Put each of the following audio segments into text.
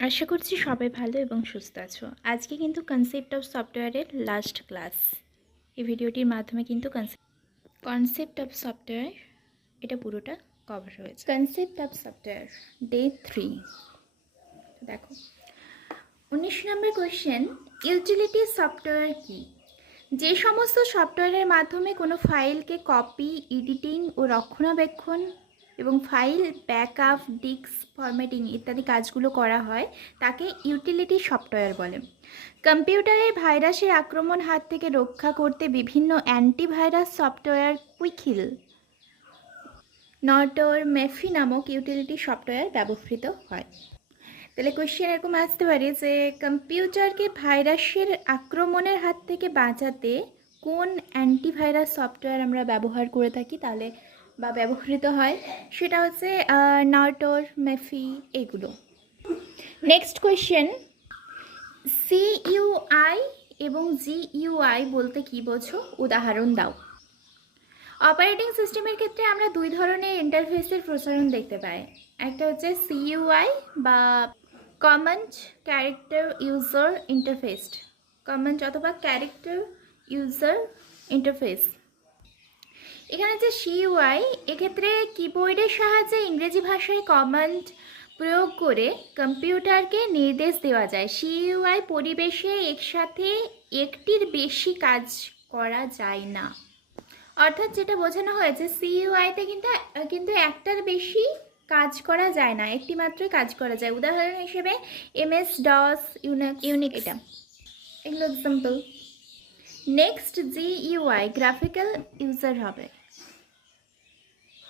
আশা করছি সবাই ভালো এবং সুস্থ আছো। আজকে কিন্তু কনসেপ্ট অফ সফটওয়্যারের লাস্ট ক্লাস। এই ভিডিওটির মাধ্যমে কিন্তু কনসেপ্ট অফ সফটওয়্যার এটা পুরোটা কভার হয়েছে। Concept of software day 3। দেখো 19 নম্বর কোয়েশ্চেন, ইউটিলিটি সফটওয়্যার কি? যে সমস্ত সফটওয়্যারের মাধ্যমে কোনো ফাইলকে কপি, এডিটিং ও রক্ষণাবেক্ষণ এবং ফাইল ব্যাকআপ, ডিস্ক ফরম্যাটিং ইত্যাদি কাজগুলো করা হয় তাকে ইউটিলিটি সফটওয়্যার বলে। কম্পিউটারে ভাইরাসের আক্রমণ হাত থেকে রক্ষা করতে বিভিন্ন অ্যান্টিভাইরাস সফটওয়্যার কুইকিল, নর্টর, মেফি নামক ইউটিলিটি সফটওয়্যার ব্যবহৃত হয়। তাহলে কোয়েশ্চেন এরকম আসতে পারে যে কম্পিউটারকে ভাইরাসের আক্রমণের হাত থেকে বাঁচাতে কোন অ্যান্টিভাইরাস সফটওয়্যার আমরা ব্যবহার করে থাকি তাহলে বা ব্যবহৃত হয়, সেটা হচ্ছে নর্টর, মেফি এগুলো। নেক্সট কোয়েশ্চেন, সিইউআই এবং জিইউআই বলতে কি বোঝো? উদাহরণ দাও। অপারেটিং সিস্টেমের ক্ষেত্রে আমরা দুই ধরনের ইন্টারফেসের প্রচলন দেখতে পাই। একটা হচ্ছে সিইউআই বা command character user interface, command অথবা ক্যারেক্টার ইউজার ইন্টারফেস। এখানে যে সিইউআই, এক্ষেত্রে কিবোর্ডের সাহায্যে ইংরেজি ভাষায় কমান্ড প্রয়োগ করে কম্পিউটারকে নির্দেশ দেওয়া যায়। সিইউআই পরিবেশে একসাথে একটির বেশি কাজ করা যায় না। অর্থাৎ যেটা বোঝানো হয়েছে, সিইউআইতে কিন্তু একটার বেশি কাজ করা যায় না, একটি মাত্রই কাজ করা যায়। উদাহরণ হিসেবে এমএস ডস, ইউনিক্স, এটা এগুলো example. Next GUI graphical user হবে,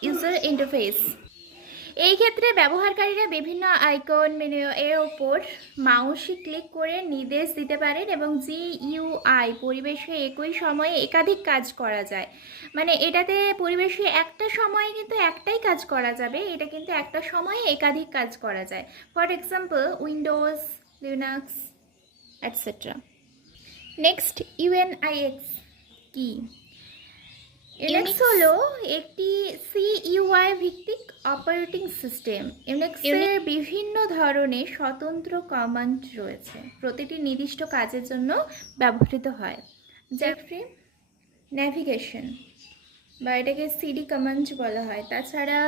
ইউজার ইন্টারফেস। এই ক্ষেত্রে ব্যবহারকারীরা বিভিন্ন আইকন মেনু এর ওপর মাউসে ক্লিক করে নির্দেশ দিতে পারেন এবং জিইউআই পরিবেশে একই সময়ে একাধিক কাজ করা যায়। মানে এটাতে পরিবেশে একটা সময়ে কিন্তু একটাই কাজ করা যাবে, এটা কিন্তু একটা সময়ে একাধিক কাজ করা যায়। For example Windows, Linux etcetera. Next UNIX কি? ইউনিক্স হলো একটি সিইউআই ভিত্তিক অপারেটিং সিস্টেম। ইউনিক্সের বিভিন্ন ধরনের স্বতন্ত্র কমান্ড রয়েছে, প্রতিটি নির্দিষ্ট কাজের জন্য ব্যবহৃত হয়। যেমন ন্যাভিগেশন বা এটাকে সিডি কমান্ড বলা হয়। তাছাড়া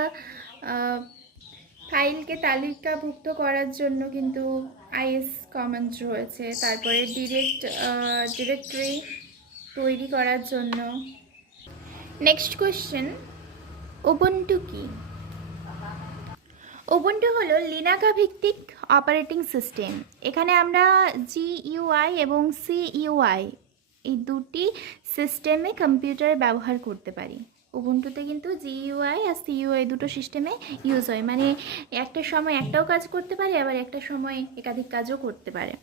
ফাইলকে তালিকাভুক্ত করার জন্য কিন্তু আইএস কমান্ড রয়েছে। তারপরে ডিরেক্টরি তৈরি করার জন্য। নেক্সট কোয়েশ্চেন, উবুন্টু কি? উবুন্টু হলো লিনাক্স ভিত্তিক অপারেটিং সিস্টেম। এখানে আমরা জিইউআই এবং সিইউআই এই দুটি সিস্টেমে কম্পিউটারে ব্যবহার করতে পারি। উবুন্টুতে কিন্তু জিইউআই আর সিইউআই দুটো সিস্টেমে ইউজ হয়, মানে একটা সময় একটাও কাজ করতে পারে, আবার একটা সময় একাধিক কাজও করতে পারে।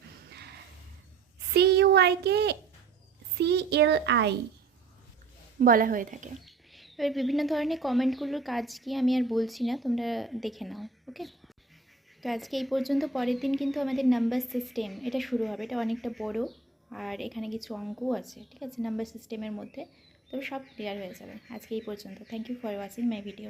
সিইউআইকে সিএলআই বলা হয়ে থাকে। এবার বিভিন্ন ধরনের কমেন্টগুলোর কাজ কি আমি আর বলছি না, তোমরা দেখে নাও। ওকে, তো আজকে এই পর্যন্ত। পরের দিন কিন্তু আমাদের নাম্বার সিস্টেম এটা শুরু হবে। এটা অনেকটা বড় আর এখানে কিছু অঙ্কও আছে, ঠিক আছে, নাম্বার সিস্টেমের মধ্যে। তবে সব ক্লিয়ার হয়ে যাবে। আজকে এই পর্যন্ত। Thank you for watching my video.